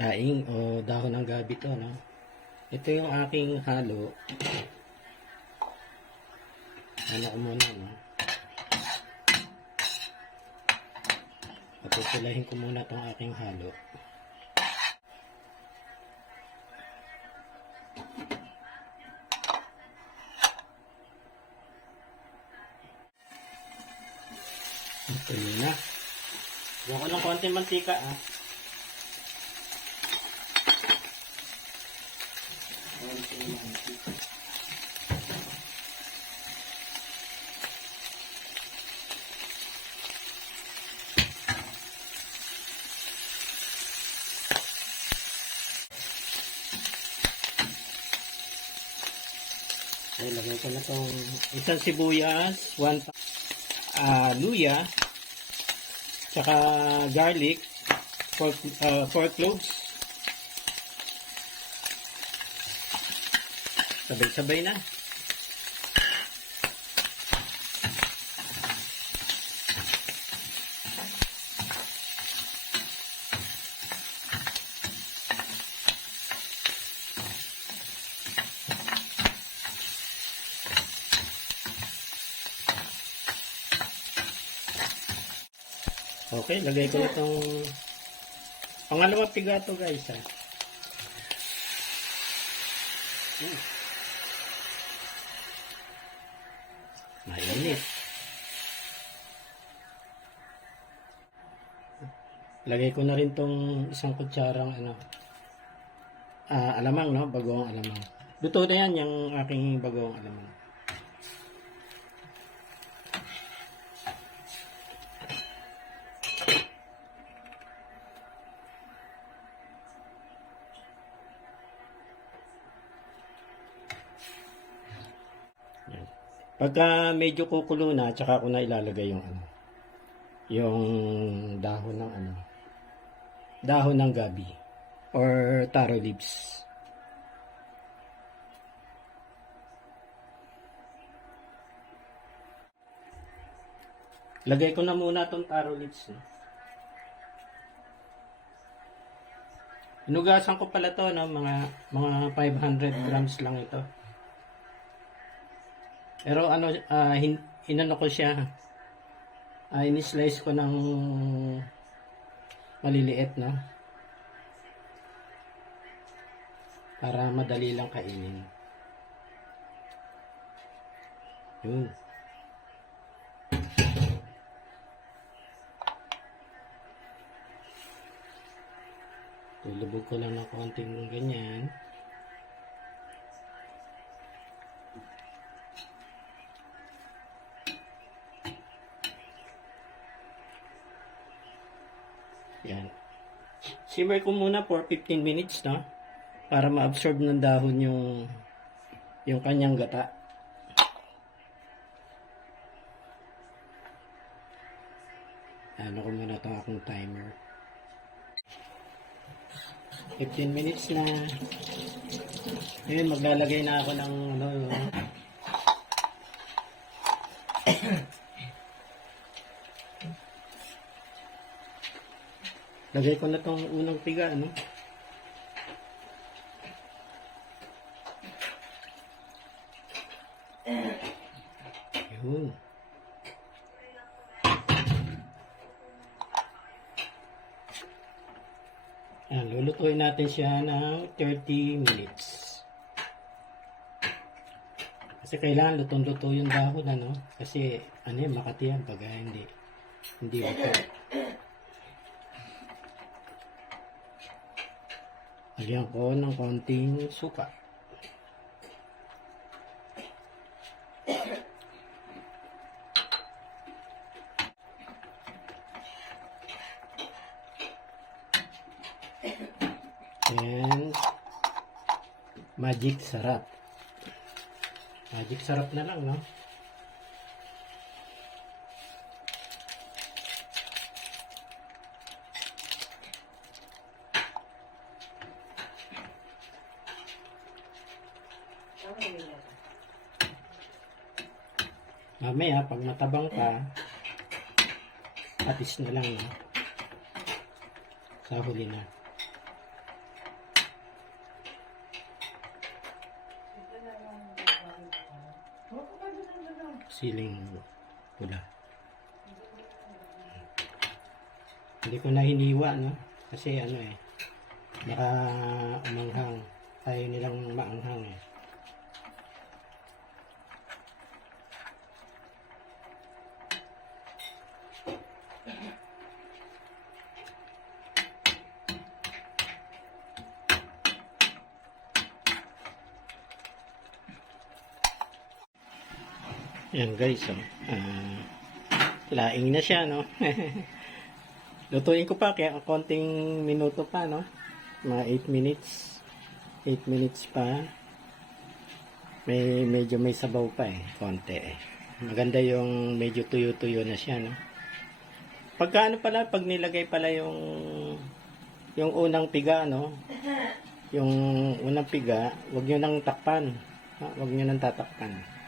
daing o dahon ng gabi to, no? Ito yung aking halo. Ano ko muna, no? Papupulahin ko muna itong aking halo. Ito na. Huwag ko ng konting mantika, ah. Konting mantika. Okay, lagay ko na itong isang sibuyas, luya, tsaka garlic, 4 cloves. Sabay-sabay na. Okay, lagay ko itong pangalawang pigato, guys, ha. Mainit. Lagay ko na rin tong isang kutsarang alamang, no? Bagoong alamang. Luto na yan, yung aking bagoong alamang. Pagka medyo kukulo na, tsaka ako na ilalagay yung yung dahon ng gabi or taro leaves. Lagay ko na muna tong taro leaves, no? Inugasan ko pala to, no? Mga 500 grams lang ito. Pero inano ko siya, in-slice ko ng maliliit, no? Para madali lang kainin. Yun. Tulubog ko lang ng konting ganyan. Yan. Simmer ko muna for 15 minutes, no? Para ma-absorb ng dahon yung kanyang gata. Ano ko muna itong akong timer. 15 minutes na. Ngayon, maglalagay na ako ng lagay ko na tong unang piga, ano? Yun. Ayan, lulutuin natin siya ng 30 minutes. Kasi kailangan lutong-luto yung dahon, ano? Kasi, makati yan pag hindi luto. Lagyan ko ng konting suka. And magic sarap. Magic sarap na lang, no? Mamaya, pag matabang pa, patis na lang, no? Sa huli na. siling pula. Hindi ko na hiniwa, no? Kasi ano eh, baka umanghang. Ayaw nilang maanghang eh. Yan guys, oh. Laing na siya, no? Lutuin ko pa, kaya konting minuto pa, no? Mga 8 minutes. 8 minutes pa. Medyo may sabaw pa eh, konti eh. Maganda yung medyo tuyo-tuyo na siya, no? Pagka ano pala, pag nilagay pala yung unang piga, no? Yung unang piga, wag nyo nang takpan. Wag nyo nang tatakpan.